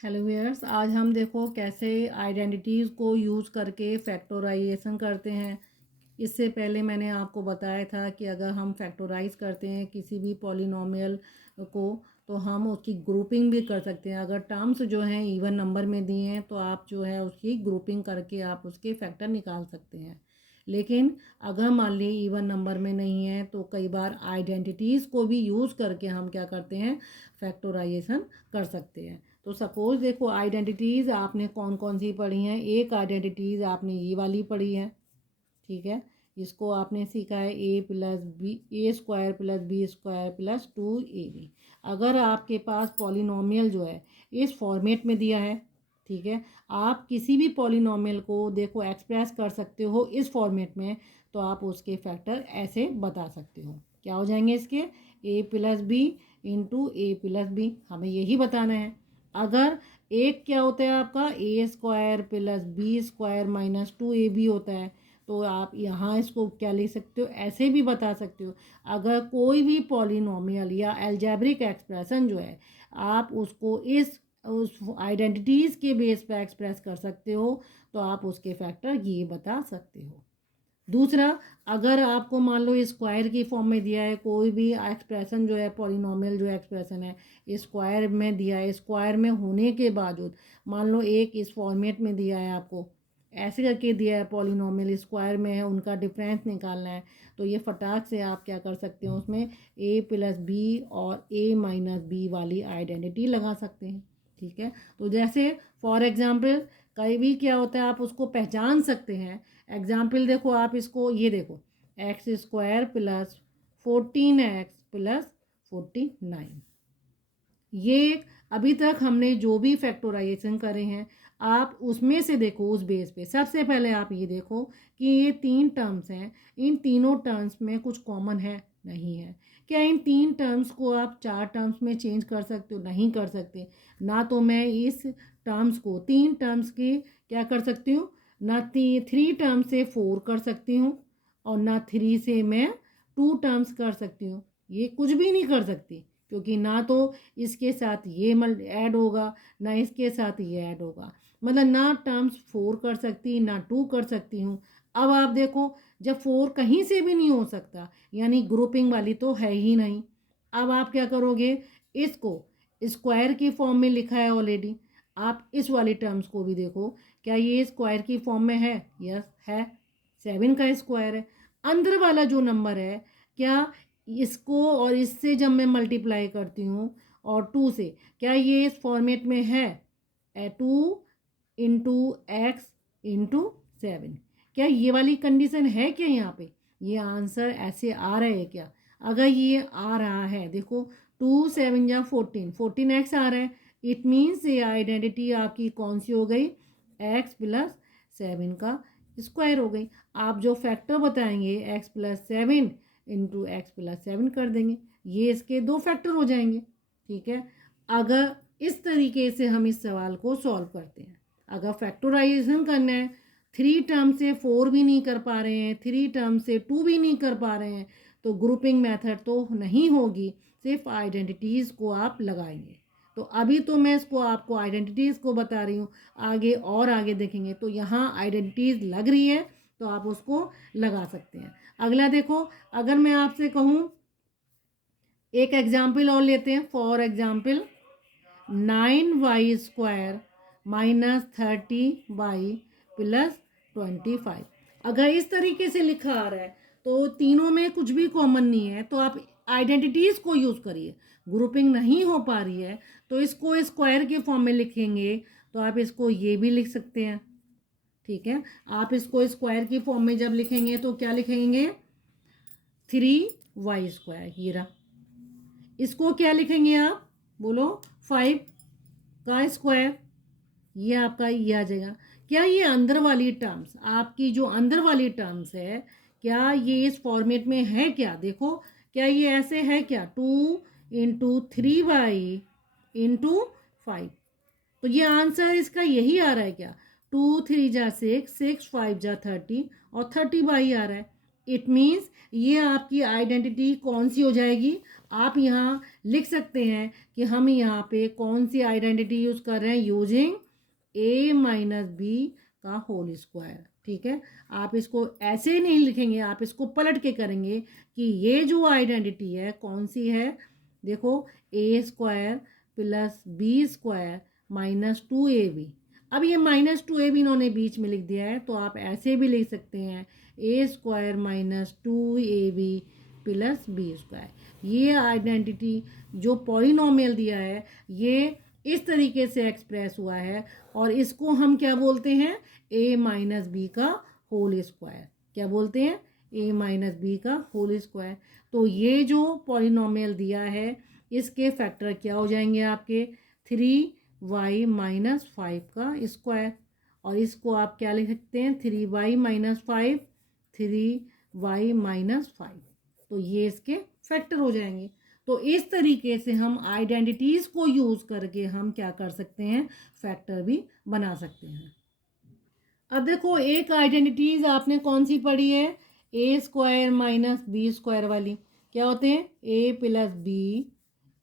Hello viewers, आज हम देखो कैसे आइडेंटिटीज़ को यूज़ करके फैक्टराइजेशन करते हैं। इससे पहले मैंने आपको बताया था कि अगर हम फैक्टराइज करते हैं किसी भी पॉलिनोमियल को तो हम उसकी ग्रुपिंग भी कर सकते हैं। अगर टर्म्स जो हैं इवन नंबर में दिए हैं तो आप जो है उसकी ग्रुपिंग करके आप उसके फैक्टर निकाल सकते हैं। लेकिन अगर मान ली इवन नंबर में नहीं है तो कई बार आइडेंटिटीज़ को भी यूज़ करके हम क्या करते हैं, फैक्टराइजेशन कर सकते हैं। तो सपोज़ देखो, आइडेंटिटीज़ आपने कौन कौन सी पढ़ी हैं। एक आइडेंटिटीज़ आपने ये वाली पढ़ी है, ठीक है। इसको आपने सीखा है a plus b, a square plus b square plus 2ab। अगर आपके पास पॉलिनोमियल जो है इस फॉर्मेट में दिया है, ठीक है, आप किसी भी पॉलिनोमियल को देखो एक्सप्रेस कर सकते हो इस फॉर्मेट में, तो आप उसके फैक्टर ऐसे बता सकते हो। क्या हो जाएंगे इसके, ए प्लस बी इंटू ए प्लस बी, हमें यही बताना है। अगर एक क्या होता है आपका, a square plus b square minus 2ab होता है, तो आप यहाँ इसको क्या लिख सकते हो, ऐसे भी बता सकते हो। अगर कोई भी पॉलिनोमियल या अलजेब्रिक एक्सप्रेशन जो है आप उसको उस आइडेंटिटीज़ के बेस पर एक्सप्रेस कर सकते हो, तो आप उसके फैक्टर ये बता सकते हो। दूसरा, अगर आपको मान लो स्क्वायर की फॉर्म में दिया है कोई भी एक्सप्रेशन जो है, पॉलिनोमियल जो एक्सप्रेशन है स्क्वायर में दिया है, स्क्वायर में होने के बावजूद मान लो एक इस फॉर्मेट में दिया है, आपको ऐसे करके दिया है, पॉलिनोमियल स्क्वायर में है, उनका डिफरेंस निकालना है, तो ये फटाक से आप क्या कर सकते हो, उसमें ए प्लस बी और ए माइनस बी वाली आइडेंटिटी लगा सकते हैं, ठीक है। तो जैसे फॉर एग्जांपल कहीं भी क्या होता है आप उसको पहचान सकते हैं। एग्जाम्पल देखो, आप इसको ये देखो, x square plus 14x plus 49, ये अभी तक हमने जो भी फैक्टराइजेशन करे हैं आप उसमें से देखो, उस बेस पे सबसे पहले आप ये देखो कि ये तीन टर्म्स हैं, इन तीनों टर्म्स में कुछ कॉमन है, नहीं है। क्या इन तीन टर्म्स को आप चार टर्म्स में चेंज कर सकते हो, नहीं कर सकते ना। तो मैं इस टर्म्स को तीन टर्म्स के क्या कर सकती हूँ, ना थ्री टर्म्स से फोर कर सकती हूँ और ना थ्री से मैं टू टर्म्स कर सकती हूँ, ये कुछ भी नहीं कर सकती, क्योंकि ना तो इसके साथ ये ऐड होगा ना इसके साथ ये ऐड होगा, मतलब ना टर्म्स फोर कर सकती ना टू कर सकती हूँ। अब आप देखो, जब फोर कहीं से भी नहीं हो सकता यानी ग्रुपिंग वाली तो है ही नहीं। अब आप क्या करोगे, इसको स्क्वायर की फॉर्म में लिखा है ऑलरेडी, आप इस वाली टर्म्स को भी देखो, क्या ये स्क्वायर की फॉर्म में है, यस है, 7 का स्क्वायर है। अंदर वाला जो नंबर है, क्या इसको और इससे जब मैं मल्टीप्लाई करती हूँ और टू से, क्या ये इस फॉर्मेट में है, 2 इंटू एक्स इंटू 7, क्या ये वाली कंडीशन है क्या यहाँ पे, ये आंसर ऐसे आ रहा है क्या। अगर ये आ रहा है, देखो 2 7 जा 14, 14x आ रहा है, इट मीन्स ये आइडेंटिटी आपकी कौन सी हो गई, x+7 का स्क्वायर हो गई। आप जो फैक्टर बताएंगे x+7 इंटू x+7 कर देंगे, ये इसके दो फैक्टर हो जाएंगे, ठीक है। अगर इस तरीके से हम इस सवाल को सॉल्व करते हैं, अगर फैक्टराइजेशन करना है, थ्री टर्म से फोर भी नहीं कर पा रहे हैं, थ्री टर्म से टू भी नहीं कर पा रहे हैं, तो ग्रुपिंग मेथड तो नहीं होगी, सिर्फ आइडेंटिटीज़ को आप लगाएंगे। तो अभी तो मैं इसको आपको आइडेंटिटीज़ को बता रही हूँ, आगे और आगे देखेंगे तो यहाँ आइडेंटिटीज़ लग रही है तो आप उसको लगा सकते हैं। अगला देखो, अगर मैं आपसे कहूँ, एक एग्जाम्पल और लेते हैं, फॉर एग्जाम्पल 9y² -30y +25, अगर इस तरीके से लिखा आ रहा है तो तीनों में कुछ भी कॉमन नहीं है, तो आप आइडेंटिटीज़ को यूज़ करिए। ग्रुपिंग नहीं हो पा रही है तो इसको स्क्वायर के फॉर्म में लिखेंगे, तो आप इसको ये भी लिख सकते हैं, ठीक है। आप इसको स्क्वायर की फॉर्म में जब लिखेंगे तो क्या लिखेंगे, 3y², ये रहा। इसको क्या लिखेंगे आप, बोलो, 5 का स्क्वायर, ये आपका ये आ जाएगा। क्या ये अंदर वाली टर्म्स, आपकी जो अंदर वाली टर्म्स है, क्या ये इस फॉर्मेट में है क्या, देखो क्या ये ऐसे है क्या, 2 इंटू 3y इंटू 5, तो ये आंसर इसका यही आ रहा है क्या, 2 3 जा 6, 6 5 जा 30 और 30 बाई आ रहा है। इट मीन्स ये आपकी आइडेंटिटी कौन सी हो जाएगी, आप यहाँ लिख सकते हैं कि हम यहाँ पे कौन सी आइडेंटिटी यूज़ कर रहे हैं, यूजिंग a माइनस बी का होल स्क्वायर। ठीक है, आप इसको ऐसे नहीं लिखेंगे, आप इसको पलट के करेंगे कि ये जो आइडेंटिटी है कौन सी है। देखो, a square plus b square minus 2ab। अब ये माइनस 2ab इन्होंने बीच में लिख दिया है, तो आप ऐसे भी लिख सकते हैं a square minus 2ab plus b square. ये आइडेंटिटी जो पॉलिनोमियल दिया है ये इस तरीके से एक्सप्रेस हुआ है, और इसको हम क्या बोलते हैं, ए माइनस बी का होल स्क्वायर। क्या बोलते हैं, ए माइनस बी का होल स्क्वायर। तो ये जो पॉलिनोमियल दिया है इसके फैक्टर क्या हो जाएंगे आपके, 3y माइनस 5 का स्क्वायर, और इसको आप क्या लिख सकते हैं, 3y माइनस 5, 3y माइनस 5। तो ये इसके फैक्टर हो जाएंगे। तो इस तरीके से हम आइडेंटिटीज़ को यूज़ करके हम क्या कर सकते हैं, फैक्टर भी बना सकते हैं। अब देखो, एक आइडेंटिटीज़ आपने कौन सी पढ़ी है, a square minus b square वाली। क्या होते हैं, ए प्लस बी,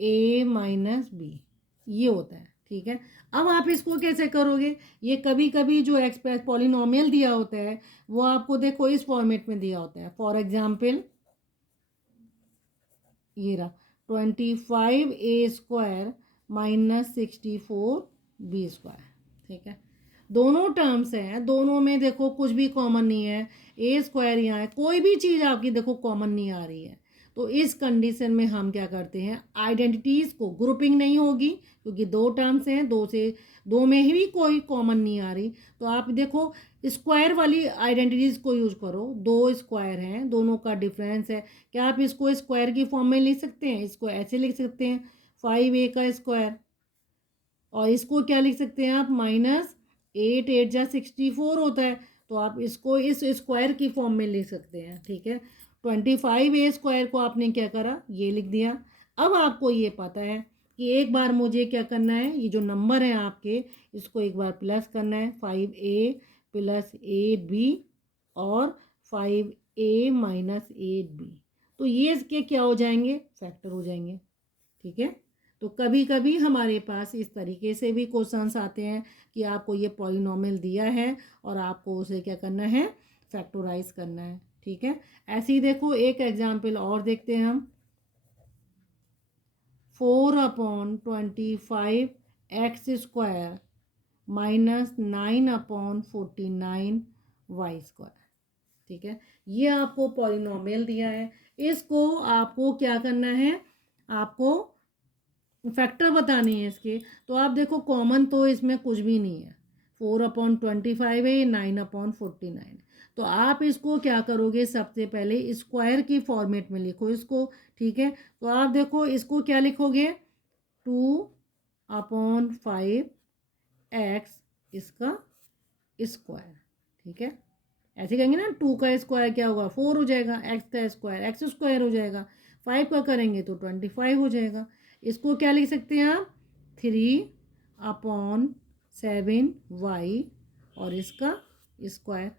ए माइनस बी, ये होता है। ठीक है, अब आप इसको कैसे करोगे, ये कभी कभी जो एक्सप्रेस पॉलिनोमियल दिया होता है वो आपको देखो इस फॉर्मेट में दिया होता है। फॉर एग्जाम्पल ये रहा 25a square minus 64b square. ठीक है, दोनों टर्म्स हैं, दोनों में देखो कुछ भी कॉमन नहीं है, ए स्क्वायर यहाँ है, कोई भी चीज़ आपकी देखो कॉमन नहीं आ रही है। तो इस कंडीशन में हम क्या करते हैं, आइडेंटिटीज़ को ग्रुपिंग नहीं होगी क्योंकि दो टर्म्स हैं, दो में ही कोई कॉमन नहीं आ रही। तो आप देखो स्क्वायर वाली आइडेंटिटीज़ को यूज करो, दो स्क्वायर हैं, दोनों का डिफरेंस है। क्या आप इसको स्क्वायर की फॉर्म में लिख सकते हैं, इसको ऐसे लिख सकते हैं 5a का स्क्वायर, और इसको क्या लिख सकते हैं आप, माइनस 8 8 जा 64 होता है, तो आप इसको इस स्क्वायर की फॉर्म में लिख सकते हैं। ठीक है, 25a स्क्वायर को आपने क्या करा, ये लिख दिया। अब आपको ये पता है कि एक बार मुझे क्या करना है, ये जो नंबर है आपके इसको एक बार प्लस करना है, 5a प्लस 8b और 5a माइनस 8b। तो ये इसके क्या हो जाएंगे, फैक्टर हो जाएंगे। ठीक है, तो कभी कभी हमारे पास इस तरीके से भी क्वेश्चंस आते हैं कि आपको ये पॉलिनोमियल दिया है और आपको उसे क्या करना है, फैक्टराइज करना है। ठीक है, ऐसे ही देखो एक एग्जांपल और देखते हैं हम, 4/25 स्क्वायर माइनस 9/49 स्क्वायर। ठीक है, ये आपको पॉलिनोमियल दिया है, इसको आपको क्या करना है, आपको फैक्टर बताने हैं इसके। तो आप देखो कॉमन तो इसमें कुछ भी नहीं है, 4/25 है, 9/49। तो आप इसको क्या करोगे, सबसे पहले स्क्वायर की फॉर्मेट में लिखो इसको। ठीक है, तो आप देखो इसको क्या लिखोगे, 2/5x इसका स्क्वायर। ठीक है, ऐसे कहेंगे ना, 2 का स्क्वायर क्या होगा, 4 हो जाएगा, एक्स का स्क्वायर एक्स स्क्वायर हो जाएगा, 5 का करेंगे तो 25 हो जाएगा। इसको क्या लिख सकते हैं आप, 3/7y और इसका स्क्वायर।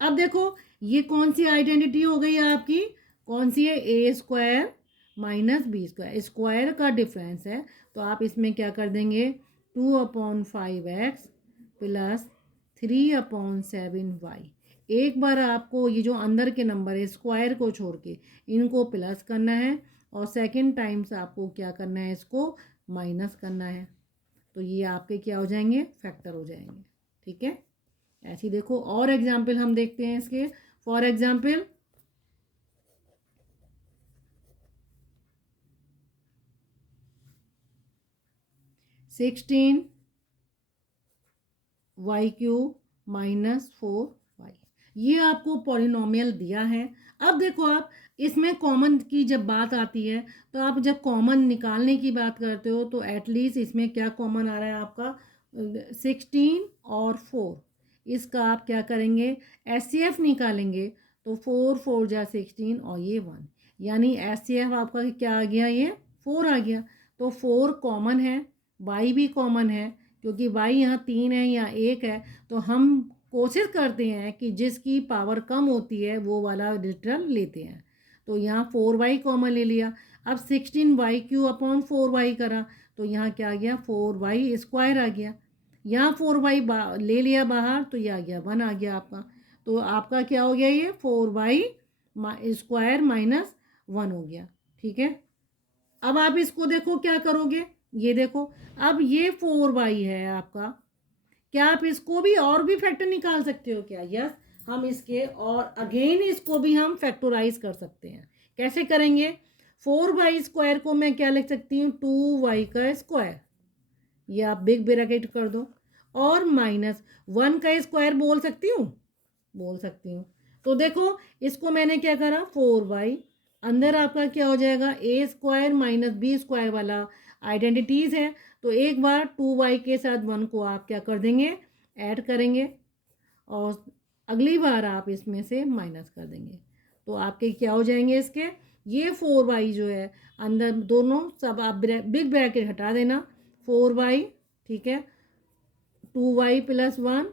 अब देखो ये कौन सी आइडेंटिटी हो गई आपकी, कौन सी है, a square minus b square, square का डिफरेंस है। तो आप इसमें क्या कर देंगे, 2/5x प्लस 3/7y। एक बार आपको ये जो अंदर के नंबर है स्क्वायर को छोड़ के इनको प्लस करना है, और सेकंड टाइम्स आपको क्या करना है, इसको माइनस करना है। तो ये आपके क्या हो जाएंगे, फैक्टर हो जाएंगे। ठीक है, ऐसे ही देखो और एग्जाम्पल हम देखते हैं इसके। For example 16y³ minus 4y, ये आपको पॉलिनोमियल दिया है। अब देखो आप इसमें कॉमन की जब बात आती है तो आप जब कॉमन निकालने की बात करते हो तो एटलीस्ट इसमें क्या कॉमन आ रहा है आपका, 16 और 4, इसका आप क्या करेंगे, SCF निकालेंगे। तो 4 4 जा 16 और ये 1, यानी SCF आपका क्या आ गया, ये 4 आ गया। तो 4 कॉमन है, y भी कॉमन है, क्योंकि y यहाँ 3 है या 1 है। तो हम कोशिश करते हैं कि जिसकी पावर कम होती है वो वाला लिटरल लेते हैं। तो यहाँ 4y कॉमन ले लिया। अब 16y³ / 4y करा तो यहाँ क्या आ गया 4y² आ गया। यहाँ 4y ले लिया बाहर तो ये आ गया 1 आ गया आपका। तो आपका क्या हो गया ये 4y² - 1 हो गया। ठीक है, अब आप इसको देखो क्या करोगे, ये देखो अब ये 4y है आपका, क्या आप इसको भी और भी फैक्टर निकाल सकते हो क्या? यस, हम इसके और अगेन इसको भी हम फैक्टराइज कर सकते हैं। कैसे करेंगे? 4y² को मैं क्या लिख सकती हूँ 2y², ये आप बिग ब्रैकेट कर दो, और -1 का स्क्वायर बोल सकती हूँ, बोल सकती हूँ। तो देखो इसको मैंने क्या करा 4y, अंदर आपका क्या हो जाएगा a² - b² वाला आइडेंटिटीज़ है, तो एक बार 2y के साथ 1 को आप क्या कर देंगे ऐड करेंगे, और अगली बार आप इसमें से माइनस कर देंगे। तो आपके क्या हो जाएंगे इसके, ये 4y जो है अंदर दोनों सब आप बिग ब्रैकेट हटा देना, 4y, ठीक है, 2y + 1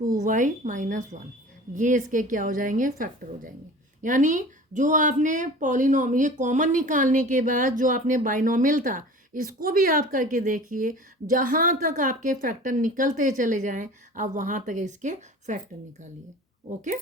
2y - 1, ये इसके क्या हो जाएंगे फैक्टर हो जाएंगे। यानी जो आपने पॉलिनोमियल कॉमन निकालने के बाद जो आपने बाइनोमियल था इसको भी आप करके देखिए, जहाँ तक आपके फैक्टर निकलते चले जाएं आप वहाँ तक इसके फैक्टर निकालिए। ओके।